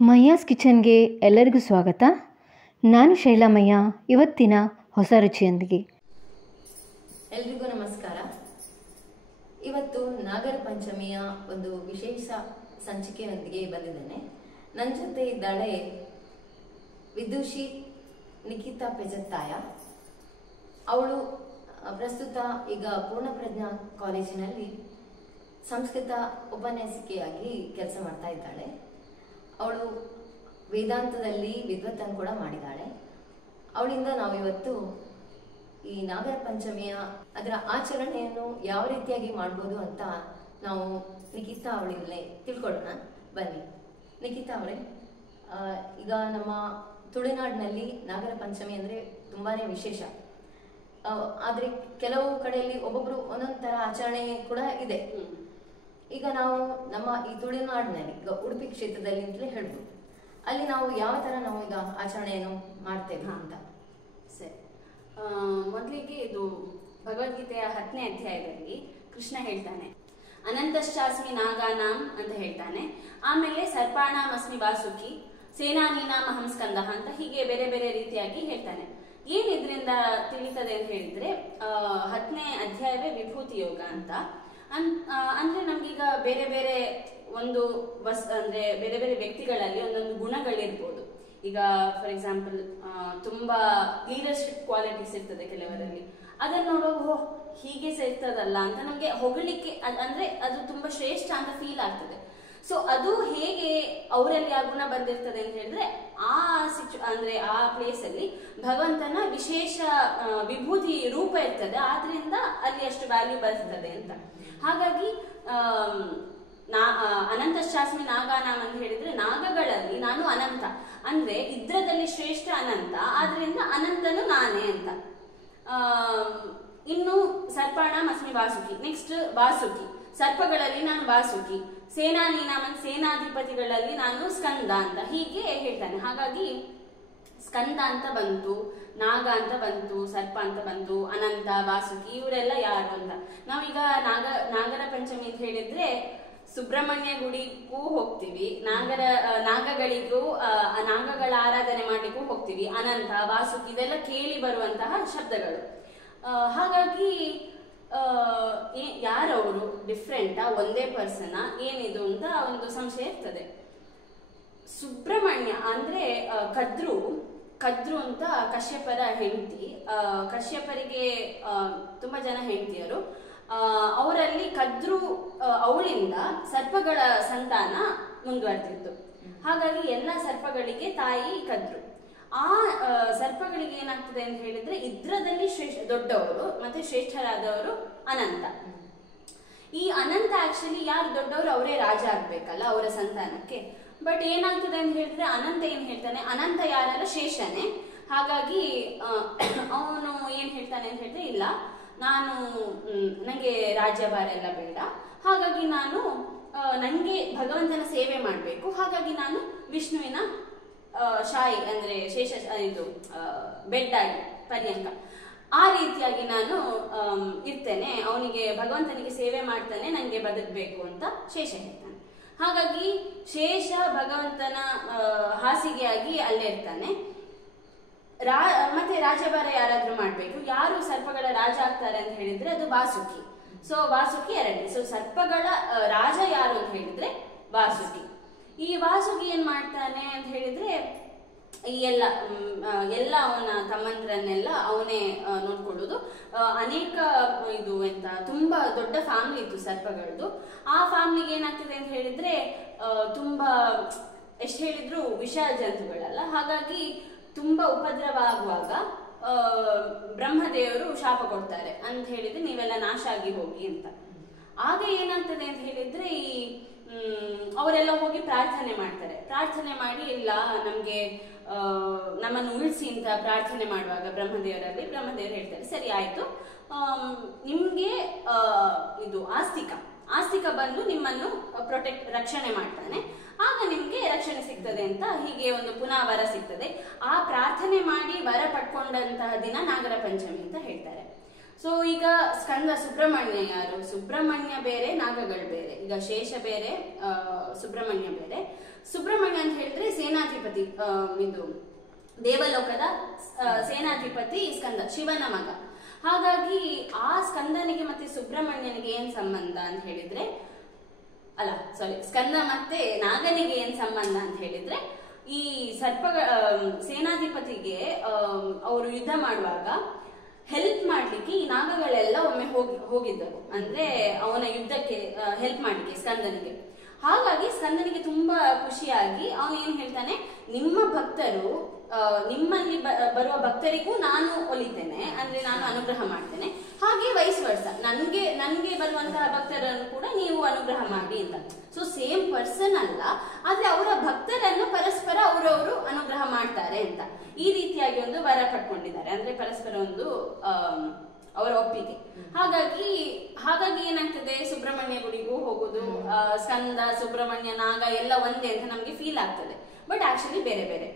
ಮಯ್ಯಾಸ್ ಕಿಚನ್ಗೆ ಎಲ್ಲರಿಗೂ ಸ್ವಾಗತ. ನಾನು ಶೈಲಾಮಯ್ಯ. ಇವತ್ತಿನ ಹೊಸ ರುಚಿಯೊಂದಿಗೆ ಎಲ್ರಿಗೂ ನಮಸ್ಕಾರ. ಇವತ್ತು ನಾಗರ ಪಂಚಮಿಯ ಒಂದು ವಿಶೇಷ ಸಂಚಿಕೆಯೊಂದಿಗೆ ಬಂದಿದ್ದೇನೆ. ನನ್ನ ಜೊತೆ ಇದ್ದಾಳೆ ವಿದುಷಿ ನಿಖಿತಾ ಪೆಜತ್ತಾಯ. ಅವಳು ಪ್ರಸ್ತುತ ಈಗ ಪೂರ್ಣಪ್ರಜ್ಞಾ ಕಾಲೇಜಿನಲ್ಲಿ ಸಂಸ್ಕೃತ ಉಪನ್ಯಾಸಿಕೆಯಾಗಿ ಕೆಲಸ ಮಾಡ್ತಾ ಇದ್ದಾಳೆ. ಅವಳು ವೇದಾಂತದಲ್ಲಿ ವಿದ್ವತ್ತನ್ನು ಕೂಡ ಮಾಡಿದ್ದಾಳೆ. ಅವಳಿಂದ ನಾವು ಇವತ್ತು ಈ ನಾಗರ ಪಂಚಮಿಯ ಅದರ ಆಚರಣೆಯನ್ನು ಯಾವ ರೀತಿಯಾಗಿ ಮಾಡ್ಬೋದು ಅಂತ ನಾವು ನಿಖಿತಾ ಅವಳಿಂದಲೇ ತಿಳ್ಕೊಳ್ಳೋಣ. ಬನ್ನಿ ನಿಖಿತಾ ಅವರೇ, ಈಗ ನಮ್ಮ ತುಳುನಾಡಿನಲ್ಲಿ ನಾಗರ ಪಂಚಮಿ ಅಂದರೆ ತುಂಬಾನೇ ವಿಶೇಷ. ಆದರೆ ಕೆಲವು ಕಡೆಯಲ್ಲಿ ಒಬ್ಬೊಬ್ರು ಒಂದೊಂದು ಥರ ಆಚರಣೆ ಕೂಡ ಇದೆ. ಈಗ ನಾವು ನಮ್ಮ ಈ ತುಳುನಾಡಿನಲ್ಲಿ ಈಗ ಉಡುಪಿ ಕ್ಷೇತ್ರದಲ್ಲಿ ಅಂತಲೇ ಹೇಳ್ಬೋದು. ಅಲ್ಲಿ ನಾವು ಯಾವ ತರ ನಾವು ಈಗ ಆಚರಣೆಯನ್ನು ಮಾಡ್ತೇವೆ ಅಂತ. ಸರಿ, ಮೊದಲಿಗೆ ಇದು ಭಗವದ್ಗೀತೆಯ 10ನೇ ಅಧ್ಯಾಯದಲ್ಲಿ ಕೃಷ್ಣ ಹೇಳ್ತಾನೆ, ಅನಂತಶ್ಚಾಸ್ಮಿ ನಾಗಾನಾಂ ಅಂತ ಹೇಳ್ತಾನೆ. ಆಮೇಲೆ ಸರ್ಪಾಣಾಂ ಅಸ್ಮಿ ವಾಸುಕಿ, ಸೇನಾನೀನಾಂ ಅಹಂ ಸ್ಕಂದಃ ಅಂತ ಹೀಗೆ ಬೇರೆ ಬೇರೆ ರೀತಿಯಾಗಿ ಹೇಳ್ತಾನೆ. ಏನ್ ಇದರಿಂದ ತಿಳಿತದೆ ಅಂತ ಹೇಳಿದ್ರೆ, 10ನೇ ಅಧ್ಯಾಯವೇ ವಿಭೂತಿ ಯೋಗ ಅಂತ. ಅಂದ್ರೆ ನಮ್ಗೀಗ ಬೇರೆ ಬೇರೆ ಒಂದು ಅಂದ್ರೆ ಬೇರೆ ಬೇರೆ ವ್ಯಕ್ತಿಗಳಲ್ಲಿ ಒಂದೊಂದು ಗುಣಗಳಿರ್ಬೋದು. ಈಗ ಫಾರ್ ಎಕ್ಸಾಂಪಲ್ ತುಂಬಾ ಲೀಡರ್ಶಿಪ್ ಕ್ವಾಲಿಟೀಸ್ ಇರ್ತದೆ ಕೆಲವರಲ್ಲಿ. ಅದನ್ನ ನೋಡುವಾಗ ಹೀಗೆ ಇರ್ತದಲ್ಲ ಅಂತ ನಮ್ಗೆ ಹೊಗಳಿಕೆ, ಅಂದ್ರೆ ಅದು ತುಂಬಾ ಶ್ರೇಷ್ಠ ಅಂತ ಫೀಲ್ ಆಗ್ತದೆ. ಸೊ ಅದು ಹೇಗೆ ಅವರಲ್ಲಿ ಆ ಗುಣ ಬಂದಿರ್ತದೆ ಅಂತ ಹೇಳಿದ್ರೆ, ಅಂದ್ರೆ ಆ ಪ್ಲೇಸ್ ಅಲ್ಲಿ ಭಗವಂತನ ವಿಶೇಷ ವಿಭೂತಿ ರೂಪ ಇರ್ತದೆ, ಆದ್ರಿಂದ ಅಲ್ಲಿ ಅಷ್ಟು ವ್ಯಾಲ್ಯೂ ಬರ್ತದೆ ಅಂತ. ಹಾಗಾಗಿ ಅನಂತಶ್ಚಾಸ್ಮಿ ನಾಗಾನಾಮ್ ಅಂತ ಹೇಳಿದ್ರೆ, ನಾಗಗಳಲ್ಲಿ ನಾನು ಅನಂತ, ಅಂದ್ರೆ ಇದ್ರದಲ್ಲಿ ಶ್ರೇಷ್ಠ ಅನಂತ, ಆದ್ರಿಂದ ಅನಂತನು ನಾನೇ ಅಂತ. ಇನ್ನು ಸರ್ಪಾಣಾಂ ಅಸ್ಮಿ ವಾಸುಕಿ, ನೆಕ್ಸ್ಟ್ ವಾಸುಕಿ, ಸರ್ಪಗಳಲ್ಲಿ ನಾನು ವಾಸುಕಿ, ಸೇನಾನೀನಾಮ್ ಸೇನಾಧಿಪತಿಗಳಲ್ಲಿ ನಾನು ಸ್ಕಂದ ಅಂತ ಹೀಗೆ ಹೇಳ್ತಾನೆ. ಹಾಗಾಗಿ ಸ್ಕಂದ ಅಂತ ಬಂತು, ನಾಗ ಅಂತ ಬಂತು, ಸರ್ಪ ಅಂತ ಬಂತು, ಅನಂತ, ವಾಸುಕಿ ಇವರೆಲ್ಲ ಯಾರು ಅಂತ. ನಾವೀಗ ನಾಗರ ಪಂಚಮಿ ಅಂತ ಹೇಳಿದ್ರೆ ಸುಬ್ರಹ್ಮಣ್ಯ ಗುಡಿಗೂ ಹೋಗ್ತೀವಿ, ನಾಗಗಳಿಗೂ ನಾಗಗಳ ಆರಾಧನೆ ಮಾಡ್ಲಿಕ್ಕೂ ಹೋಗ್ತೀವಿ. ಅನಂತ, ವಾಸುಕಿ ಇವೆಲ್ಲ ಕೇಳಿ ಬರುವಂತಹ ಶಬ್ದಗಳು. ಹಾಗಾಗಿ ಯಾರವರು ಡಿಫ್ರೆಂಟಾ, ಒಂದೇ ಪರ್ಸನಾ, ಏನಿದು ಅಂತ ಒಂದು ಸಂಶಯ ಇರ್ತದೆ. ಸುಬ್ರಹ್ಮಣ್ಯ ಅಂದ್ರೆ ಕದ್ರು ಅಂತ ಕಶ್ಯಪರ ಹೆಂಡತಿ. ಕಶ್ಯಪರಿಗೆ ತುಂಬಾ ಜನ ಹೆಂಡತಿಯರು. ಅವರಲ್ಲಿ ಕದ್ರು ಅವಳಿಂದ ಸರ್ಪಗಳ ಸಂತಾನ ಮುಂದುವರೆದಿತ್ತು. ಹಾಗಾಗಿ ಎಲ್ಲ ಸರ್ಪಗಳಿಗೆ ತಾಯಿ ಕದ್ರು. ಆ ಸರ್ಪಗಳಿಗೆ ಏನಾಗ್ತದೆ ಅಂತ ಹೇಳಿದ್ರೆ, ಇದ್ರದಲ್ಲಿ ದೊಡ್ಡವರು ಮತ್ತೆ ಶ್ರೇಷ್ಠರಾದವರು ಅನಂತ. ಈ ಅನಂತ ಆಕ್ಚುಲಿ ಯಾರು ದೊಡ್ಡವರು ಅವರೇ ರಾಜ ಆಗ್ಬೇಕಲ್ಲ ಅವರ ಸಂತಾನಕ್ಕೆ. ಬಟ್ ಏನಾಗ್ತದೆ ಅಂತ ಹೇಳಿದ್ರೆ, ಅನಂತ ಏನ್ ಹೇಳ್ತಾನೆ, ಅನಂತ ಯಾರಲ್ಲ ಶೇಷನೇ. ಹಾಗಾಗಿ ಅವನು ಏನ್ ಹೇಳ್ತಾನೆ ಅಂತ ಹೇಳಿದ್ರೆ, ಇಲ್ಲ ನಂಗೆ ರಾಜ್ಯಭಾರ ಎಲ್ಲ ಬೇಡ, ಹಾಗಾಗಿ ನಂಗೆ ಭಗವಂತನ ಸೇವೆ ಮಾಡ್ಬೇಕು, ಹಾಗಾಗಿ ನಾನು ವಿಷ್ಣುವಿನ ಶಾಯಿ ಅಂದ್ರೆ ಶೇಷ ಇದು ಬೆಡ್ ಆಗಿ ಪರ್ಯಂಕ ಆ ರೀತಿಯಾಗಿ ನಾನು ಇರ್ತೇನೆ, ಅವನಿಗೆ ಭಗವಂತನಿಗೆ ಸೇವೆ ಮಾಡ್ತಾನೆ, ನಂಗೆ ಬದುಕಬೇಕು ಅಂತ ಶೇಷ ಹೇಳ್ತಾನೆ. ಹಾಗಾಗಿ ಶೇಷ ಭಗವಂತನ ಹಾಸಿಗೆಯಾಗಿ ಅಲ್ಲೇ ಇರ್ತಾನೆ. ಮತ್ತೆ ರಾಜ್ಯಭಾರ ಯಾರಾದ್ರೂ ಮಾಡ್ಬೇಕು, ಯಾರು ಸರ್ಪಗಳ ರಾಜ ಆಗ್ತಾರೆ ಅಂತ ಹೇಳಿದ್ರೆ ಅದು ವಾಸುಕಿ. ಸೊ ವಾಸುಕಿ ಎರಡನೇ. ಸೊ ಸರ್ಪಗಳ ರಾಜ ಯಾರು ಅಂತ ಹೇಳಿದ್ರೆ ವಾಸುಕಿ. ಈ ವಾಸುಕಿ ಏನ್ ಮಾಡ್ತಾನೆ ಅಂತ ಹೇಳಿದ್ರೆ, ಈ ಎಲ್ಲ ಅವನ ತಮ್ಮಂದ್ರನ್ನೆಲ್ಲ ಅವನೇ ನೋಡ್ಕೊಳ್ಳೋದು. ಅನೇಕ ತುಂಬಾ ದೊಡ್ಡ ಫ್ಯಾಮಿಲಿ ಇತ್ತು ಸರ್ಪಗಳದ್ದು. ಆ ಫ್ಯಾಮಿಲಿಗೆ ಏನಾಗ್ತದೆ ಅಂತ ಹೇಳಿದ್ರೆ, ತುಂಬಾ ಎಷ್ಟು ಹೇಳಿದ್ರು ವಿಷ ಜಂತುಗಳಲ್ಲ. ಹಾಗಾಗಿ ತುಂಬಾ ಉಪದ್ರವ ಆಗುವಾಗ ಬ್ರಹ್ಮದೇವರು ಶಾಪ ಕೊಡ್ತಾರೆ ಅಂತ ಹೇಳಿದ್ರೆ, ನೀವೆಲ್ಲ ನಾಶ ಆಗಿ ಹೋಗಿ ಅಂತ. ಆಗ ಏನಾಗ್ತದೆ ಅಂತ ಹೇಳಿದ್ರೆ, ಅವರೆಲ್ಲ ಹೋಗಿ ಪ್ರಾರ್ಥನೆ ಮಾಡ್ತಾರೆ. ಪ್ರಾರ್ಥನೆ ಮಾಡಿ, ಇಲ್ಲ ನಮ್ಗೆ ನಮ್ಮನ್ನು ಉಳಿಸಿ ಅಂತ ಪ್ರಾರ್ಥನೆ ಮಾಡುವಾಗ ಬ್ರಹ್ಮದೇವರು ಹೇಳ್ತಾರೆ, ಸರಿ ಆಯ್ತು, ನಿಮ್ಗೆ ಇದು ಆಸ್ತಿಕ ಬಂದು ನಿಮ್ಮನ್ನು ರಕ್ಷಣೆ ಮಾಡ್ತಾನೆ, ಆಗ ನಿಮ್ಗೆ ರಕ್ಷಣೆ ಸಿಗ್ತದೆ ಅಂತ ಹೀಗೆ ಒಂದು ಪುನಃ ವರ ಸಿಗ್ತದೆ. ಆ ಪ್ರಾರ್ಥನೆ ಮಾಡಿ ವರ ಪಡ್ಕೊಂಡಂತಹ ದಿನ ನಾಗರ ಪಂಚಮಿ ಅಂತ ಹೇಳ್ತಾರೆ. ಸೊ ಈಗ ಸ್ಕಂದ ಸುಬ್ರಹ್ಮಣ್ಯ ಯಾರು? ಸುಬ್ರಹ್ಮಣ್ಯ ಬೇರೆ, ನಾಗಗಳು ಬೇರೆ. ಈಗ ಶೇಷ ಬೇರೆ, ಸುಬ್ರಹ್ಮಣ್ಯ ಬೇರೆ. ಸುಬ್ರಹ್ಮಣ್ಯ ಅಂತ ಹೇಳಿದ್ರೆ ಸೇನಾಧಿಪತಿ, ಇದು ದೇವಲೋಕದ ಸೇನಾಧಿಪತಿ ಸ್ಕಂದ, ಶಿವನ ಮಗ. ಹಾಗಾಗಿ ಆ ಸ್ಕಂದನಿಗೆ ಮತ್ತೆ ಸುಬ್ರಹ್ಮಣ್ಯನಿಗೆ ಏನ್ ಸಂಬಂಧ ಅಂತ ಹೇಳಿದ್ರೆ, ಅಲ್ಲ ಸಾರಿ, ಸ್ಕಂದ ಮತ್ತೆ ನಾಗನಿಗೆ ಏನ್ ಸಂಬಂಧ ಅಂತ ಹೇಳಿದ್ರೆ, ಈ ಸೇನಾಧಿಪತಿಗೆ ಅವರು ಯುದ್ಧ ಮಾಡುವಾಗ ಹೆಲ್ಪ್ ಮಾಡ್ಲಿಕ್ಕೆ ಈ ನಾಗಗಳೆಲ್ಲ ಒಮ್ಮೆ ಹೋಗಿದ್ದರು, ಅಂದ್ರೆ ಅವನ ಯುದ್ಧಕ್ಕೆ ಹೆಲ್ಪ್ ಮಾಡ್ಲಿಕ್ಕೆ ಸ್ಕಂದನಿಗೆ. ಹಾಗಾಗಿ ಸ್ಕಂದನಿಗೆ ತುಂಬಾ ಖುಷಿಯಾಗಿ ಅವನು ಏನ್ ಹೇಳ್ತಾನೆ, ನಿಮ್ಮ ಭಕ್ತರು, ನಿಮ್ಮಲ್ಲಿ ಬರುವ ಭಕ್ತರಿಗೂ ನಾನು ಒಲಿತೇನೆ, ಅಂದ್ರೆ ನಾನು ಅನುಗ್ರಹ ಮಾಡ್ತೇನೆ, ಹಾಗೆ ವೈಸ್ ವರ್ಸ ನನ್ಗೆ ಬರುವಂತಹ ಭಕ್ತರನ್ನು ಕೂಡ ನೀವು ಅನುಗ್ರಹ ಮಾಡಿ ಅಂತ. ಸೊ ಸೇಮ್ ಪರ್ಸನ್ ಅಲ್ಲ, ಆದ್ರೆ ಅವರ ಭಕ್ತರನ್ನು ಪರಸ್ಪರ ಅವರವರು ಅನುಗ್ರಹ ಮಾಡ್ತಾರೆ ಅಂತ ಈ ರೀತಿಯಾಗಿ ಒಂದು ವರ ಪಡ್ಕೊಂಡಿದ್ದಾರೆ, ಅಂದ್ರೆ ಪರಸ್ಪರ ಒಂದು ಅವರ ಒಪ್ಪಿಗೆ. ಹಾಗಾಗಿ ಏನಾಗ್ತದೆ, ಸುಬ್ರಹ್ಮಣ್ಯ ಗುಡಿಗೂ ಹೋಗುದು, ಸ್ಕಂದ, ಸುಬ್ರಹ್ಮಣ್ಯ, ನಾಗ ಎಲ್ಲ ಒಂದೇ ಅಂತ ನಮ್ಗೆ ಫೀಲ್ ಆಗ್ತದೆ. ಬಟ್ ಆಕ್ಚುಲಿ ಬೇರೆ ಬೇರೆ.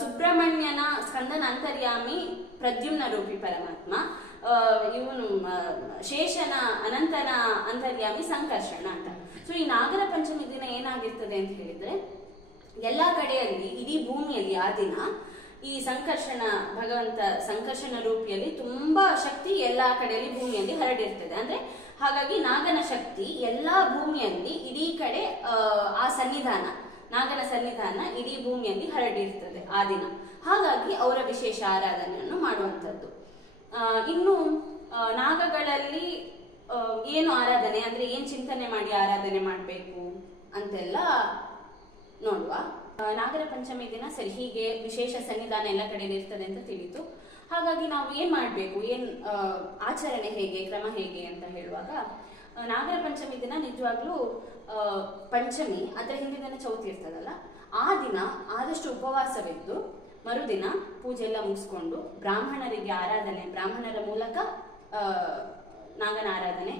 ಸುಬ್ರಹ್ಮಣ್ಯನ, ಸ್ಕಂದನ ಅಂತರ್ಯಾಮಿ ಪ್ರದ್ಯುಮ್ನ ರೂಪಿ ಪರಮಾತ್ಮ, ಇವನು ಶೇಷನ, ಅನಂತನ ಅಂತರ್ಯಾಮಿ ಸಂಕರ್ಷಣ ಅಂತ. ಸೊ ಈ ನಾಗರ ಪಂಚಮಿ ದಿನ ಏನಾಗಿರ್ತದೆ ಅಂತ ಹೇಳಿದ್ರೆ, ಎಲ್ಲಾ ಕಡೆಯಲ್ಲಿ, ಇಡೀ ಭೂಮಿಯಲ್ಲಿ ಆ ದಿನ ಈ ಭಗವಂತ ಸಂಕರ್ಷಣ ರೂಪಿಯಲ್ಲಿ ತುಂಬಾ ಶಕ್ತಿ ಎಲ್ಲಾ ಕಡೆಯಲ್ಲಿ ಭೂಮಿಯಲ್ಲಿ ಹರಡಿರ್ತದೆ. ಅಂದ್ರೆ ಹಾಗಾಗಿ ನಾಗನ ಶಕ್ತಿ ಎಲ್ಲಾ ಭೂಮಿಯಲ್ಲಿ ಇಡೀ ಕಡೆ ಆ ಸನ್ನಿಧಾನ, ನಾಗನ ಸನ್ನಿಧಾನ ಇಡೀ ಭೂಮಿಯಲ್ಲಿ ಹರಡಿರ್ತದೆ ಆ ದಿನ. ಹಾಗಾಗಿ ಅವರ ವಿಶೇಷ ಆರಾಧನೆಯನ್ನು ಮಾಡುವಂಥದ್ದು. ಇನ್ನು ನಾಗಗಳಲ್ಲಿ ಏನು ಆರಾಧನೆ, ಅಂದ್ರೆ ಏನ್ ಚಿಂತನೆ ಮಾಡಿ ಆರಾಧನೆ ಮಾಡ್ಬೇಕು ಅಂತೆಲ್ಲ ನೋಡುವ. ನಾಗರ ಪಂಚಮಿ ದಿನ ಸರಿ ಹೀಗೆ ವಿಶೇಷ ಸನ್ನಿಧಾನ ಎಲ್ಲ ಕಡೆಯಲ್ಲಿ ಇರ್ತದೆ ಅಂತ ತಿಳಿತು. ಹಾಗಾಗಿ ನಾವು ಏನ್ ಮಾಡ್ಬೇಕು, ಆಚರಣೆ ಹೇಗೆ, ಕ್ರಮ ಹೇಗೆ ಅಂತ ಹೇಳುವಾಗ, ನಾಗರ ಪಂಚಮಿ ದಿನ ನಿಜವಾಗ್ಲೂ ಪಂಚಮಿ, ಅದರ ಹಿಂದಿನ ದಿನ ಚೌತಿ ಇರ್ತದಲ್ಲ, ಆ ದಿನ ಆದಷ್ಟು ಉಪವಾಸವಿದ್ದು ಮರುದಿನ ಪೂಜೆ ಎಲ್ಲ ಮುಗಿಸ್ಕೊಂಡು ಬ್ರಾಹ್ಮಣರಿಗೆ ಆರಾಧನೆ, ಬ್ರಾಹ್ಮಣರ ಮೂಲಕ ನಾಗನ ಆರಾಧನೆ,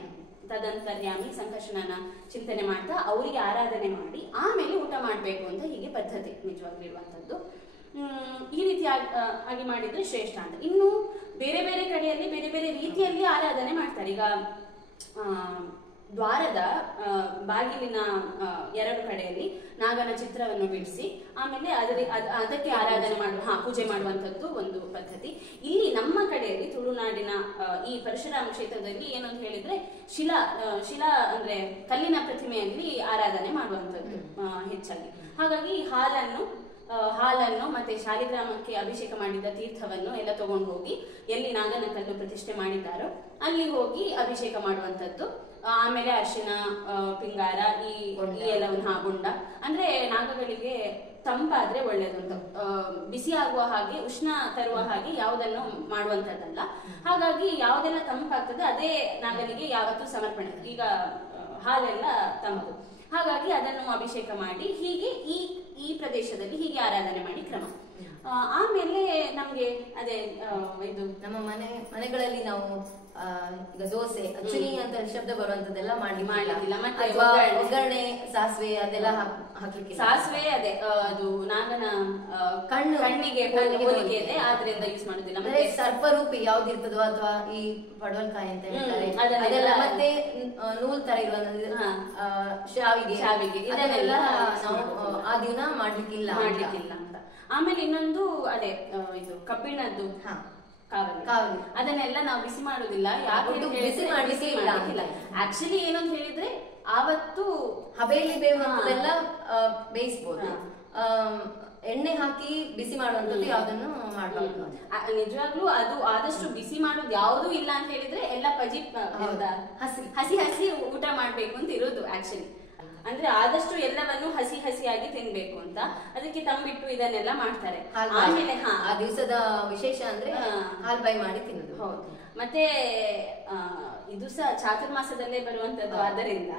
ತದಂತರ್ಯಾಮಿ ಸಂಕರ್ಷಣನ ಚಿಂತನೆ ಮಾಡ್ತಾ ಅವರಿಗೆ ಆರಾಧನೆ ಮಾಡಿ ಆಮೇಲೆ ಊಟ ಮಾಡ್ಬೇಕು ಅಂತ ಹೀಗೆ ಪದ್ಧತಿ ನಿಜವಾಗ್ಲೂ ಇರುವಂತದ್ದು. ಈ ರೀತಿ ಆಗಿ ಮಾಡಿದ್ರೆ ಶ್ರೇಷ್ಠ ಅಂತ. ಇನ್ನು ಬೇರೆ ಬೇರೆ ಕಡೆಯಲ್ಲಿ ಬೇರೆ ಬೇರೆ ರೀತಿಯಲ್ಲಿ ಆರಾಧನೆ ಮಾಡ್ತಾರೆ. ಈಗ ದ್ವಾರದ ಬಾಗಿಲಿನ ಎರಡು ಕಡೆಯಲ್ಲಿ ನಾಗನ ಚಿತ್ರವನ್ನು ಬಿಡಿಸಿ ಆಮೇಲೆ ಅದಕ್ಕೆ ಆರಾಧನೆ ಪೂಜೆ ಮಾಡುವಂತದ್ದು ಒಂದು ಪದ್ಧತಿ. ಇಲ್ಲಿ ನಮ್ಮ ಕಡೆಯಲ್ಲಿ ತುಳುನಾಡಿನ ಈ ಪರಶುರಾಮ ಕ್ಷೇತ್ರದಲ್ಲಿ ಏನಂತ ಹೇಳಿದ್ರೆ, ಶಿಲಾ ಅಂದ್ರೆ ಕಲ್ಲಿನ ಪ್ರತಿಮೆಯಲ್ಲಿ ಆರಾಧನೆ ಮಾಡುವಂತದ್ದು ಹೆಚ್ಚಾಗಿ. ಹಾಗಾಗಿ ಹಾಲನ್ನು ಮತ್ತೆ ಶಾಲಿಗ್ರಾಮಕ್ಕೆ ಅಭಿಷೇಕ ಮಾಡಿದ ತೀರ್ಥವನ್ನು ಎಲ್ಲ ತಗೊಂಡು ಹೋಗಿ ಎಲ್ಲಿ ನಾಗನ ಕಲ್ಲು ಪ್ರತಿಷ್ಠೆ ಮಾಡಿದ್ದಾರೋ ಅಲ್ಲಿ ಹೋಗಿ ಅಭಿಷೇಕ ಮಾಡುವಂತದ್ದು. ಆಮೇಲೆ ಅರಿಶಿನ, ಪಿಂಗಾರ, ಈ ಎಲ್ಲವನ್ನು ಗುಂಡ, ಅಂದ್ರೆ ನಾಗಗಳಿಗೆ ತಂಪಾದ್ರೆ ಒಳ್ಳೇದು, ಬಿಸಿ ಆಗುವ ಹಾಗೆ, ಉಷ್ಣ ತರುವ ಹಾಗೆ ಯಾವುದನ್ನು ಮಾಡುವಂತದ್ದಲ್ಲ. ಹಾಗಾಗಿ ಯಾವುದೆಲ್ಲ ತಂಪಾಗ್ತದೆ ಅದೇ ನಾಗನಿಗೆ ಯಾವತ್ತೂ ಸಮರ್ಪಣೆ. ಈಗ ಹಾಲೆಲ್ಲ ತಂಪು, ಹಾಗಾಗಿ ಅದನ್ನು ಅಭಿಷೇಕ ಮಾಡಿ ಹೀಗೆ ಈ ಪ್ರದೇಶದಲ್ಲಿ ಹೀಗೆ ಆರಾಧನೆ ಮಾಡಿ ಕ್ರಮ. ಆಮೇಲೆ ನಮ್ಗೆ ಅದೇ ಇದು ನಮ್ಮ ಮನೆಗಳಲ್ಲಿ ನಾವು ಈಗ ದೋಸೆ ಅಚ್ಚುನಿ ಅಂತ ಶಬ್ದ ಬರುವಂತದೆಲ್ಲ ಮಾಡಿಲ್ಲ. ಮತ್ತೆ ಒಗ್ಗರಣೆ, ಸಾಸಿವೆ ಅದೆಲ್ಲ ಹಾಕ್ಲಿಕ್ಕೆ, ಸಾಸಿವೆ ಅದೇ ಅದು ನಾಗನ ಕಣ್ಣಿಗೆ ಹೋಲಿಕೆ ಇದೆ, ಆದ್ರಿಂದ ಯೂಸ್ ಮಾಡುದಿಲ್ಲ. ಮತ್ತೆ ಸರ್ಪರೂಪಿ ಯಾವ್ದಿರ್ತದೋ ಅಥವಾ ಈ ಪಡವಲ್ಕಾಯಿ ಅಂತ ಹೇಳ್ತಾರೆ ಅದೆಲ್ಲ, ಮತ್ತೆ ನೂಲ್ ತರ ಇರುವ ಶಾವಿಗೆ ಇದನ್ನೆಲ್ಲ ನಾವು ಆ ದಿನ ಮಾಡ್ಲಿಕ್ಕಿಲ್ಲ ಅಂತ. ಆಮೇಲೆ ಇನ್ನೊಂದು ಅದೇ ಇದು ಕಬ್ಬಿಣದ್ದು ಕಾವಲಿ, ಅದನ್ನೆಲ್ಲ ನಾವು ಬಿಸಿ ಮಾಡುದಿಲ್ಲ. ಯಾಕೆ ಬಿಸಿ ಮಾಡ್ಲಿಕ್ಕೆ ಇಲ್ಲ. ಆಕ್ಚುಲಿ ಏನಂತ ಹೇಳಿದ್ರೆ ಆವತ್ತು ಹಬೇಲಿ ಬೇವುದೆಲ್ಲ ಬೇಯಿಸಬಹುದು, ಎಣ್ಣೆ ಹಾಕಿ ಬಿಸಿ ಮಾಡುವಂತದ್ದು ಯಾವ್ದನ್ನು ಮಾಡಬಾರ್ದು. ನಿಜವಾಗ್ಲೂ ಅದು ಆದಷ್ಟು ಬಿಸಿ ಮಾಡೋದು ಯಾವ್ದು ಇಲ್ಲ ಅಂತ ಹೇಳಿದ್ರೆ ಎಲ್ಲ ಹಸಿ ಊಟ ಮಾಡ್ಬೇಕು ಅಂತ ಇರೋದು ಆಕ್ಚುಲಿ. ಅಂದ್ರೆ ಆದಷ್ಟು ಎಲ್ಲವನ್ನು ಹಸಿಯಾಗಿ ತಿನ್ಬೇಕು ಅಂತ, ಅದಕ್ಕೆ ತಂಬಿಟ್ಟು ಇದನ್ನೆಲ್ಲ ಮಾಡ್ತಾರೆ. ಆಮೇಲೆ ಆ ದಿವಸದ ವಿಶೇಷ ಅಂದ್ರೆ ಹಾಲ್ಬಾಯಿ ಮಾಡಿ ತಿನ್ನೋದು. ಹೌದು. ಮತ್ತೆ ಇದು ಸಹ ಚಾತುರ್ಮಾಸದಲ್ಲೇ ಬರುವಂತದ್ದು. ಆದ್ದರಿಂದ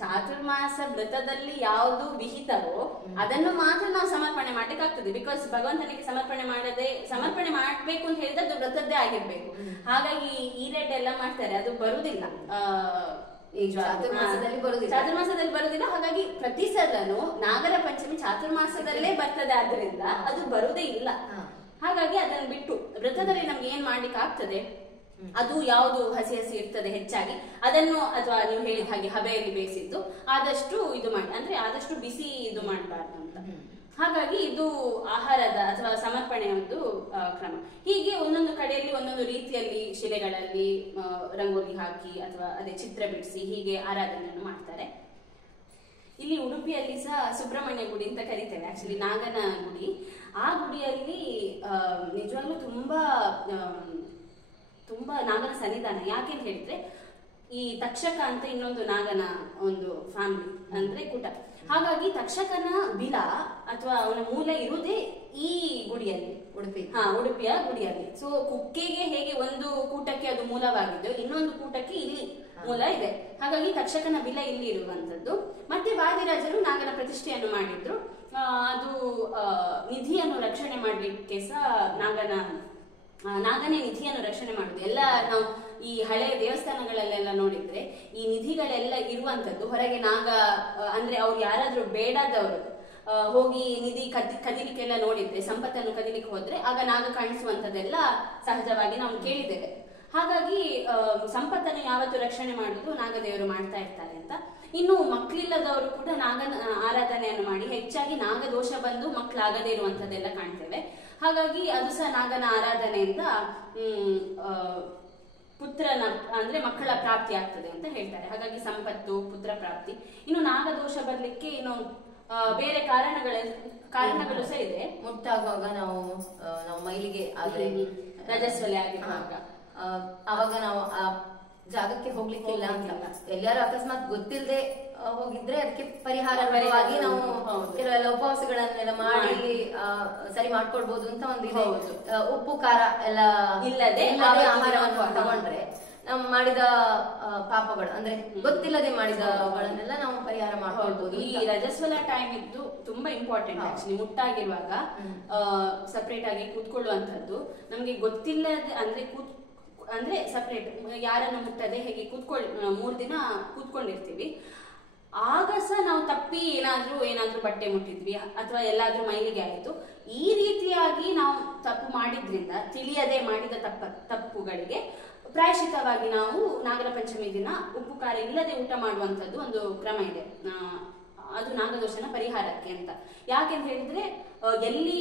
ಚಾತುರ್ಮಾಸ ವ್ರತದಲ್ಲಿ ಯಾವುದು ವಿಹಿತವೋ ಅದನ್ನು ಮಾತ್ರ ನಾವು ಸಮರ್ಪಣೆ ಮಾಡ್ಲಿಕ್ಕೆ ಆಗ್ತದೆ. ಬಿಕಾಸ್ ಭಗವಂತನಿಗೆ ಸಮರ್ಪಣೆ ಮಾಡ್ಬೇಕು ಅಂತ ಹೇಳಿದ್ರೆ ಅದು ವ್ರತದ್ದೇ ಆಗಿರ್ಬೇಕು. ಹಾಗಾಗಿ ಈರೆಡ್ ಎಲ್ಲ ಮಾಡ್ತಾರೆ, ಅದು ಬರುದಿಲ್ಲ ಚಾತುರ್ಮಾಸದಲ್ಲಿ ಬರುದಿಲ್ಲ. ಹಾಗಾಗಿ ಪ್ರತಿ ಸಲನು ನಾಗರ ಪಂಚಮಿ ಚಾತುರ್ಮಾಸದಲ್ಲೇ ಬರ್ತದೆ, ಆದ್ರಿಂದ ಅದು ಬರುದೇ ಇಲ್ಲ. ಹಾಗಾಗಿ ಅದನ್ನು ಬಿಟ್ಟು ವ್ರತದಲ್ಲಿ ನಮ್ಗೆ ಏನ್ ಮಾಡ್ಲಿಕ್ಕೆ ಆಗ್ತದೆ ಅದು ಯಾವುದು ಹಸಿ ಹಸಿ ಇರ್ತದೆ ಹೆಚ್ಚಾಗಿ ಅದನ್ನು, ಅಥವಾ ನೀವು ಹೇಳಿದ ಹಾಗೆ ಹಬೆಯಲ್ಲಿ ಬೇಯಿಸಿದ್ದು ಆದಷ್ಟು ಇದು ಮಾಡಿ, ಅಂದ್ರೆ ಆದಷ್ಟು ಬಿಸಿ ಇದು ಮಾಡಬಾರ್ದು ಅಂತ. ಹಾಗಾಗಿ ಇದು ಆಹಾರದ ಅಥವಾ ಸಮರ್ಪಣೆಯ ಒಂದು ಕ್ರಮ. ಹೀಗೆ ಒಂದೊಂದು ಕಡೆಯಲ್ಲಿ ಒಂದೊಂದು ರೀತಿಯಲ್ಲಿ ಶಿಲೆಗಳಲ್ಲಿ ರಂಗೋಲಿ ಹಾಕಿ ಅಥವಾ ಅದೇ ಚಿತ್ರ ಬಿಡಿಸಿ ಹೀಗೆ ಆರಾಧನೆಯನ್ನು ಮಾಡ್ತಾರೆ. ಇಲ್ಲಿ ಉಡುಪಿಯಲ್ಲಿ ಸಹ ಸುಬ್ರಹ್ಮಣ್ಯ ಗುಡಿ ಅಂತ ಕರೀತೇವೆ, ಆಕ್ಚುಲಿ ನಾಗನ ಗುಡಿ. ಆ ಗುಡಿಯಲ್ಲಿ ನಿಜವಾಗ್ಲೂ ತುಂಬಾ ನಾಗನ ಸನ್ನಿಧಾನ. ಯಾಕೆಂತ ಹೇಳಿದ್ರೆ ಈ ತಕ್ಷಕ ಅಂತ ಇನ್ನೊಂದು ನಾಗನ ಒಂದು ಫ್ಯಾಮಿಲಿ ಅಂದ್ರೆ ಕೂಟ. ಹಾಗಾಗಿ ತಕ್ಷಕನ ಬಿಲ ಅಥವಾ ಅವನ ಮೂಲ ಇರುವುದೇ ಈ ಗುಡಿಯಲ್ಲಿ, ಉಡುಪಿಯ ಗುಡಿಯಲ್ಲಿ. ಸೊ ಕುಕ್ಕೆಗೆ ಹೇಗೆ ಒಂದು ಕೂಟಕ್ಕೆ ಅದು ಮೂಲವಾಗಿದ್ದು ಇನ್ನೊಂದು ಕೂಟಕ್ಕೆ ಇಲ್ಲಿ ಮೂಲ ಇದೆ. ಹಾಗಾಗಿ ತಕ್ಷಕನ ಬಿಲ ಇಲ್ಲಿ ಇರುವಂತದ್ದು. ಮತ್ತೆ ವಾದಿರಾಜರು ನಾಗನ ಪ್ರತಿಷ್ಠೆಯನ್ನು ಮಾಡಿದ್ರು. ಅದು ನಿಧಿಯನ್ನು ರಕ್ಷಣೆ ಮಾಡ್ಲಿಕ್ಕೆ ಸಹ ನಾಗನೇ ನಿಧಿಯನ್ನು ರಕ್ಷಣೆ ಮಾಡುದು. ಎಲ್ಲ ನಾವು ಈ ಹಳೆಯ ದೇವಸ್ಥಾನಗಳಲ್ಲೆಲ್ಲ ನೋಡಿದ್ರೆ ಈ ನಿಧಿಗಳೆಲ್ಲ ಇರುವಂತದ್ದು ಹೊರಗೆ ನಾಗ, ಅಂದ್ರೆ ಅವ್ರು ಯಾರಾದ್ರೂ ಬೇಡಾದವರು ಹೋಗಿ ನಿಧಿ ಕದಿಲಿಕ್ಕೆಲ್ಲ ನೋಡಿದ್ರೆ, ಸಂಪತ್ತನ್ನು ಕದಿಲಿಕ್ಕೆ ಹೋದ್ರೆ ಆಗ ನಾಗ ಕಾಣಿಸುವಂತದ್ದೆಲ್ಲ ಸಹಜವಾಗಿ ನಾವು ಕೇಳಿದ್ದೇವೆ. ಹಾಗಾಗಿ ಸಂಪತ್ತನ್ನು ಯಾವತ್ತು ರಕ್ಷಣೆ ಮಾಡುದು ನಾಗದೇವರು ಮಾಡ್ತಾ ಇರ್ತಾರೆ ಅಂತ. ಇನ್ನು ಮಕ್ಕಳಿಲ್ಲದವರು ಕೂಡ ನಾಗನ ಆರಾಧನೆಯನ್ನು ಮಾಡಿ ಹೆಚ್ಚಾಗಿ ನಾಗ ದೋಷ ಬಂದು ಮಕ್ಕಳಾಗದೇ ಇರುವಂತದ್ದೆಲ್ಲ ಕಾಣ್ತೇವೆ. ಹಾಗಾಗಿ ಅದು ಸಹ ನಾಗನ ಆರಾಧನೆಯಿಂದ ಪುತ್ರನ ಅಂದ್ರೆ ಮಕ್ಕಳ ಪ್ರಾಪ್ತಿ ಆಗ್ತದೆ ಅಂತ ಹೇಳ್ತಾರೆ. ಹಾಗಾಗಿ ಸಂಪತ್ತು, ಪುತ್ರ ಪ್ರಾಪ್ತಿ. ಇನ್ನು ನಾಗದೋಷ ಬರ್ಲಿಕ್ಕೆ ಇನ್ನು ಬೇರೆ ಕಾರಣಗಳು ಸಹ ಇದೆ. ಮುಟ್ಟಾಗುವಾಗ ನಾವು ಮೈಲಿಗೆ ಆದ್ರೆ ರಜಸ್ವಲೆ ಆಗಿರುವಾಗ ಅವಾಗ ನಾವು ಆ ಜಾಗಕ್ಕೆ ಹೋಗ್ಲಿಕ್ಕಿಲ್ಲ ಅಂತ ಎಲ್ಲಾರು ಅಕಸ್ಮಾತ್ ಗೊತ್ತಿಲ್ಲದೆ ಹೋಗಿದ್ರೆ ಅದಕ್ಕೆ ಪರಿಹಾರವಾಗಿ ನಾವು ಕೆಲವೆಲ್ಲ ಉಪವಾಸಗಳನ್ನೆಲ್ಲ ಮಾಡಿ ಸರಿ ಮಾಡ್ಕೊಳ್ಬಹುದು ಅಂತ ಒಂದಿದೆ. ಉಪ್ಪು ಖಾರ ಎಲ್ಲ ಇಲ್ಲದೆ ಆಹಾರವನ್ನು ತಗೊಂಡ್ರೆ ನಾವು ಮಾಡಿದ ಪಾಪಗಳು ಅಂದ್ರೆ ಗೊತ್ತಿಲ್ಲದೆ ಮಾಡಿದವುಗಳನ್ನೆಲ್ಲ ನಾವು ಪರಿಹಾರ ಮಾಡ್ಕೊಳ್ಬಹುದು. ಈ ರಜಸ್ವಲ ಟೈಮ್ ಇದ್ದು ತುಂಬಾ ಇಂಪಾರ್ಟೆಂಟ್. ಆಕ್ಚುಲಿ ಮುಟ್ಟಾಗಿರುವಾಗ ಸಪರೇಟ್ ಆಗಿ ಕೂತ್ಕೊಳ್ಳುವಂತದ್ದು. ನಮ್ಗೆ ಗೊತ್ತಿಲ್ಲದೆ ಅಂದ್ರೆ ಸಪರೇಟ್ ಯಾರನ್ನು ಮುಟ್ಟದೆ ಹೇಗೆ 3 ದಿನ ಕೂತ್ಕೊಂಡಿರ್ತೀವಿ. ಆಗ ಸಹ ನಾವು ತಪ್ಪಿ ಏನಾದ್ರೂ ಬಟ್ಟೆ ಮುಟ್ಟಿದ್ವಿ ಅಥವಾ ಎಲ್ಲಾದ್ರೂ ಮೈಲಿಗೆ ಆಯ್ತು, ಈ ರೀತಿಯಾಗಿ ನಾವು ತಪ್ಪು ಮಾಡಿದ್ರಿಂದ ತಿಳಿಯದೆ ಮಾಡಿದ ತಪ್ಪುಗಳಿಗೆ ಪ್ರಾಯಶ್ಚಿತ್ತವಾಗಿ ನಾವು ನಾಗರ ಪಂಚಮಿ ದಿನ ಉಪ್ಪು ಖಾರ ಇಲ್ಲದೆ ಊಟ ಮಾಡುವಂತದ್ದು ಒಂದು ಕ್ರಮ ಇದೆ. ಅದು ನಾಗದೋಷನ ಪರಿಹಾರಕ್ಕೆ ಅಂತ. ಯಾಕೆಂತ ಹೇಳಿದ್ರೆ ಎಲ್ಲಿ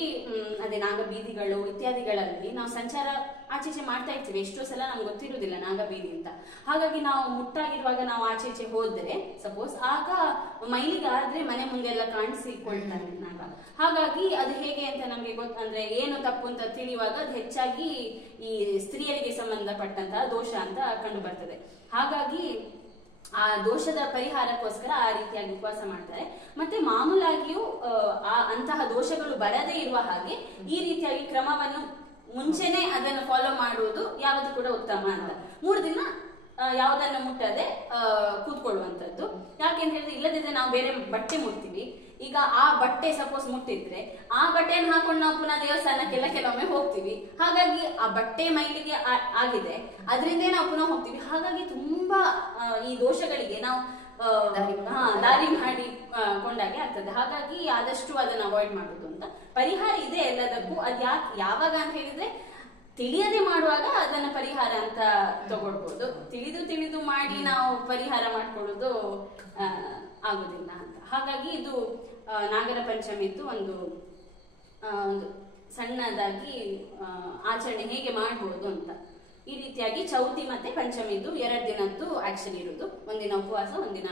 ಅದೇ ನಾಗ ಬೀದಿಗಳು ಇತ್ಯಾದಿಗಳಲ್ಲಿ ನಾವು ಸಂಚಾರ ಆಚೆಚೆ ಮಾಡ್ತಾ ಇರ್ತೀವಿ. ಎಷ್ಟೋ ಸಲ ನಮ್ಗೆ ಗೊತ್ತಿರುವುದಿಲ್ಲ ನಾಗ ಬೀದಿ ಅಂತ. ಹಾಗಾಗಿ ನಾವು ಮುಟ್ಟಾಗಿರುವಾಗ ನಾವು ಆಚೆಚೆ ಹೋದ್ರೆ ಸಪೋಸ್ ಆಗ ಮೈಲಿಗೆ ಆದ್ರೆ ಮನೆ ಮುಂದೆ ಎಲ್ಲ ಕಾಣಿಸಿಕೊಳ್ತಾನೆ ನಾಗ. ಹಾಗಾಗಿ ಅದು ಹೇಗೆ ಅಂತ ನಮ್ಗೆ ಅಂದ್ರೆ ಏನು ತಪ್ಪು ಅಂತ ತಿಳಿಯುವಾಗ ಅದು ಹೆಚ್ಚಾಗಿ ಈ ಸ್ತ್ರೀಯರಿಗೆ ಸಂಬಂಧಪಟ್ಟಂತಹ ದೋಷ ಅಂತ ಕಂಡು ಬರ್ತದೆ. ಹಾಗಾಗಿ ಆ ದೋಷದ ಪರಿಹಾರಕ್ಕೋಸ್ಕರ ಆ ರೀತಿಯಾಗಿ ಉಪವಾಸ ಮಾಡ್ತಾರೆ. ಮತ್ತೆ ಮಾಮೂಲಾಗಿಯೂ ಅಂತಹ ದೋಷಗಳು ಬರದೇ ಇರುವ ಹಾಗೆ ಈ ರೀತಿಯಾಗಿ ಕ್ರಮವನ್ನು ಮುಂಚೆನೆ ಅದನ್ನು ಫಾಲೋ ಮಾಡುವುದು ಯಾವುದು ಕೂಡ ಉತ್ತಮ ಅಂತ. 3 ದಿನ ಯಾವುದನ್ನು ಮುಟ್ಟದೆ ಕೂತ್ಕೊಳ್ಳುವಂಥದ್ದು. ಯಾಕೆಂತ ಹೇಳಿದ್ರೆ ಇಲ್ಲದಿದ್ರೆ ನಾವು ಬೇರೆ ಬಟ್ಟೆ ಮುಟ್ತೀವಿ. ಈಗ ಆ ಬಟ್ಟೆ ಸಪೋಸ್ ಮುಟ್ಟಿದ್ರೆ ಆ ಬಟ್ಟೆಯನ್ನು ಹಾಕೊಂಡು ನಾವು ಪುನಃ ದೇವಸ್ಥಾನಕ್ಕೆಲ್ಲ ಕೆಲವೊಮ್ಮೆ ಹೋಗ್ತೀವಿ. ಹಾಗಾಗಿ ಆ ಬಟ್ಟೆ ಮೈಲಿಗೆ ಆಗಿದೆ, ಅದರಿಂದೇ ನಾವು ಪುನಃ ಹೋಗ್ತೀವಿ. ಹಾಗಾಗಿ ತುಂಬಾ ಈ ದೋಷಗಳಿಗೆ ನಾವು ದಾರಿ ಮಾಡಿ ಕೊಂಡಾಗೆ ಆಗ್ತದೆ. ಹಾಗಾಗಿ ಆದಷ್ಟು ಅದನ್ನು ಅವಾಯ್ಡ್ ಮಾಡುದು ಅಂತ. ಪರಿಹಾರ ಇದೆ ಎಲ್ಲದಕ್ಕೂ. ಅದ್ ಯಾವಾಗ ಅಂತ ಹೇಳಿದ್ರೆ ತಿಳಿಯದೆ ಮಾಡುವಾಗ ಅದನ್ನ ಪರಿಹಾರ ಅಂತ ತಗೊಳ್ಬಹುದು. ತಿಳಿದು ಮಾಡಿ ನಾವು ಪರಿಹಾರ ಮಾಡ್ಕೊಳ್ಳೋದು ಆಗುದಿಲ್ಲ ಅಂತ. ಹಾಗಾಗಿ ಇದು ನಾಗರ ಪಂಚಮಿದ್ದು ಒಂದು ಸಣ್ಣದಾಗಿ ಆಚರಣೆ ಹೇಗೆ ಮಾಡಬಹುದು ಅಂತ. ಈ ರೀತಿಯಾಗಿ ಚೌತಿ ಮತ್ತೆ ಪಂಚಮಿದ್ದು 2 ದಿನದ್ದು ಆಕ್ಚುಲಿ ಇರುವುದು. ಒಂದಿನ ಉಪವಾಸ, ಒಂದಿನ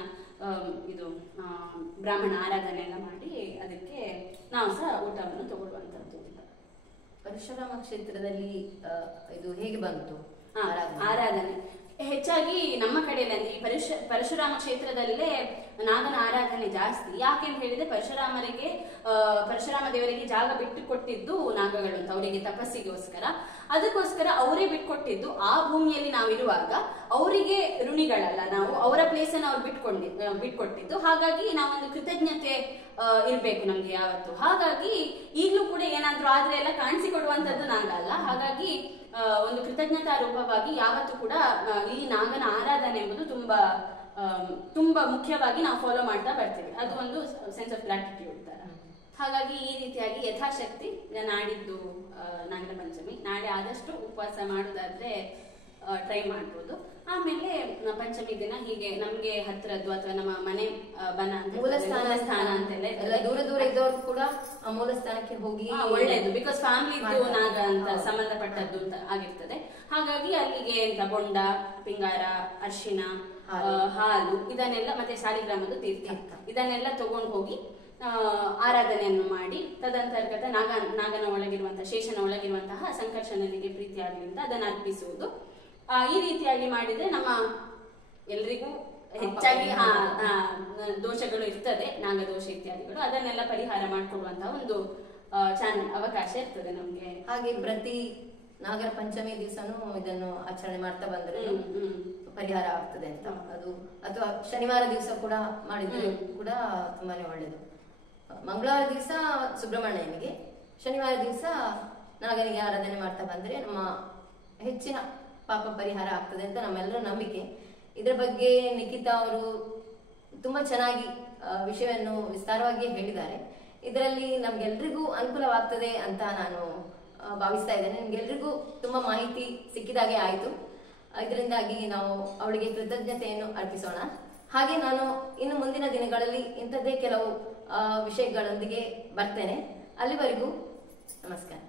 ಇದು ಬ್ರಾಹ್ಮಣ ಆರಾಧನೆ ಎಲ್ಲ ಮಾಡಿ ಅದಕ್ಕೆ ನಾವು ಸಹ ಊಟವನ್ನು ತಗೊಳ್ಳುವಂತದ್ದು. ಪರಶುರಾಮ ಕ್ಷೇತ್ರದಲ್ಲಿ ಇದು ಹೇಗೆ ಬಂತು ಆರಾಧನೆ? ಹೆಚ್ಚಾಗಿ ನಮ್ಮ ಕಡೆಯಲ್ಲಿ ಅಂದ್ರೆ ಈ ಪರಶುರಾಮ ಕ್ಷೇತ್ರದಲ್ಲೇ ನಾಗನ ಆರಾಧನೆ ಜಾಸ್ತಿ. ಯಾಕೆಂತ ಹೇಳಿದ್ರೆ ಪರಶುರಾಮ ದೇವರಿಗೆ ಜಾಗ ಬಿಟ್ಟು ಕೊಟ್ಟಿದ್ದು ನಾಗಗಳು ಅಂತ, ಅವರಿಗೆ ತಪಸ್ಸಿಗೋಸ್ಕರ. ಅದಕ್ಕೋಸ್ಕರ ಅವರೇ ಬಿಟ್ಕೊಟ್ಟಿದ್ದು. ಆ ಭೂಮಿಯಲ್ಲಿ ನಾವಿರುವಾಗ ಅವರಿಗೆ ಋಣಿಗಳಲ್ಲ ನಾವು, ಅವರ ಪ್ಲೇಸ್ ಅನ್ನು ಅವ್ರು ಬಿಟ್ಕೊಟ್ಟಿದ್ದು. ಹಾಗಾಗಿ ನಾವೊಂದು ಕೃತಜ್ಞತೆ ಇರ್ಬೇಕು ನಮ್ಗೆ ಯಾವತ್ತು. ಹಾಗಾಗಿ ಈಗ್ಲೂ ಕೂಡ ಏನಾದ್ರೂ ಆದ್ರೆ ಎಲ್ಲ ಕಾಣಿಸಿಕೊಡುವಂತದ್ದು ನಾಗ ಅಲ್ಲ. ಹಾಗಾಗಿ ಒಂದು ಕೃತಜ್ಞತಾ ರೂಪವಾಗಿ ಯಾವತ್ತೂ ಕೂಡ ಈ ನಾಗನ ಆರಾಧನೆ ಎಂಬುದು ತುಂಬಾ ಮುಖ್ಯವಾಗಿ ನಾವು ಫಾಲೋ ಮಾಡ್ತಾ ಬರ್ತೀವಿ. ಅದು ಒಂದು ಸೆನ್ಸ್ ಆಫ್ ಗ್ರಾಟಿಟ್ಯೂಡ್ ತರ. ಹಾಗಾಗಿ ಈ ರೀತಿಯಾಗಿ ಯಥಾಶಕ್ತಿ ನಾಡಿದ್ದು ನಾಗರ ಪಂಚಮಿ. ನಾಳೆ ಆದಷ್ಟು ಉಪವಾಸ ಮಾಡುದಾದ್ರೆ ಟ್ರೈ ಮಾಡ್ಬೋದು. ಆಮೇಲೆ ಪಂಚಮಿ ದಿನ ಹೀಗೆ ನಮ್ಗೆ ಹತ್ರದ್ದು ಅಥವಾ ನಮ್ಮ ಮನೆ ಬನ ಅಂತ ಮೂಲ ಸ್ಥಾನ ಅಂತೆಲ್ಲ ಎಲ್ಲ ದೂರ ದೂರ ಇದ್ದವ್ರು ಕೂಡ ಆ ಮೂಲ ಸ್ಥಾನಕ್ಕೆ ಹೋಗಿ ಒಳ್ಳೇದು, ಬಿಕಾಸ್ ಫ್ಯಾಮಿಲಿ ನಾಗ ಅಂತ ಸಂಬಂಧಪಟ್ಟದ್ದು ಅಂತ ಆಗಿರ್ತದೆ. ಹಾಗಾಗಿ ಅಲ್ಲಿಗೆ ಎಂತ ಬೊಂಡ, ಪಿಂಗಾರ, ಅರಿಶಿನ, ಹಾಲು ಇದನ್ನೆಲ್ಲ ಮತ್ತೆ ಸಾಲಿಗ್ರಾಮದ ತೀರ್ಥ ಇದನ್ನೆಲ್ಲ ತಗೊಂಡು ಹೋಗಿ ಆರಾಧನೆಯನ್ನು ಮಾಡಿ, ತದಂತರ್ಗತ ನಾಗನ ಒಳಗಿರುವಂತಹ ಶೇಷನ ಒಳಗಿರುವಂತಹ ಸಂಕರ್ಷಣನಿಗೆ ಪ್ರೀತಿ ಆಗಲಿ ಅಂತ ಅದನ್ನು ಅರ್ಪಿಸುವುದು. ಈ ರೀತಿಯಾಗಿ ಮಾಡಿದ್ರೆ ನಮ್ಮ ಎಲ್ರಿಗೂ ಹೆಚ್ಚಾಗಿ ದೋಷಗಳು ಇರ್ತದೆ, ನಾಗದೋಷ ಇತ್ಯಾದಿಗಳು, ಅದನ್ನೆಲ್ಲ ಪರಿಹಾರ ಮಾಡ್ಕೊಳ್ಳುವಂತಹ ಒಂದು ಅವಕಾಶ ಇರ್ತದೆ ನಮ್ಗೆ. ಹಾಗೆ ಪ್ರತಿ ನಾಗರ ಪಂಚಮಿ ದಿವಸನೂ ಇದನ್ನು ಆಚರಣೆ ಮಾಡ್ತಾ ಬಂದ್ರೆ ಪರಿಹಾರ ಆಗ್ತದೆ ಅಂತ ಅದು. ಅಥವಾ ಶನಿವಾರ ದಿವಸ ಕೂಡ ಮಾಡಿದ್ರೆ ಕೂಡ ತುಂಬಾನೇ ಒಳ್ಳೇದು. ಮಂಗಳವಾರ ದಿವಸ ಸುಬ್ರಹ್ಮಣ್ಯನಿಗೆ, ಶನಿವಾರ ದಿವಸ ನಾಗನಿಗೆ ಆರಾಧನೆ ಮಾಡ್ತಾ ಬಂದ್ರೆ ನಮ್ಮ ಹೆಚ್ಚಿನ ಪಾಪ ಪರಿಹಾರ ಆಗ್ತದೆ ಅಂತ ನಮ್ಮೆಲ್ಲರ ನಂಬಿಕೆ. ಇದರ ಬಗ್ಗೆ ನಿಖಿತಾ ಅವರು ತುಂಬಾ ಚೆನ್ನಾಗಿ ವಿಷಯವನ್ನು ವಿಸ್ತಾರವಾಗಿ ಹೇಳಿದ್ದಾರೆ. ಇದರಲ್ಲಿ ನಮ್ಗೆಲ್ರಿಗೂ ಅನುಕೂಲವಾಗ್ತದೆ ಅಂತ ನಾನು ಭಾವಿಸ್ತಾ ಇದ್ದೇನೆ. ನಿಮ್ಗೆಲ್ರಿಗೂ ತುಂಬಾ ಮಾಹಿತಿ ಸಿಕ್ಕಿದಾಗೆ ಆಯ್ತು. ಇದರಿಂದಾಗಿ ನಾವು ಅವಳಿಗೆ ಕೃತಜ್ಞತೆಯನ್ನು ಅರ್ಪಿಸೋಣ. ಹಾಗೆ ನಾನು ಇನ್ನು ಮುಂದಿನ ದಿನಗಳಲ್ಲಿ ಇಂಥದ್ದೇ ಕೆಲವು ವಿಷಯಗಳೊಂದಿಗೆ ಬರ್ತೇನೆ. ಅಲ್ಲಿವರೆಗೂ ನಮಸ್ಕಾರ.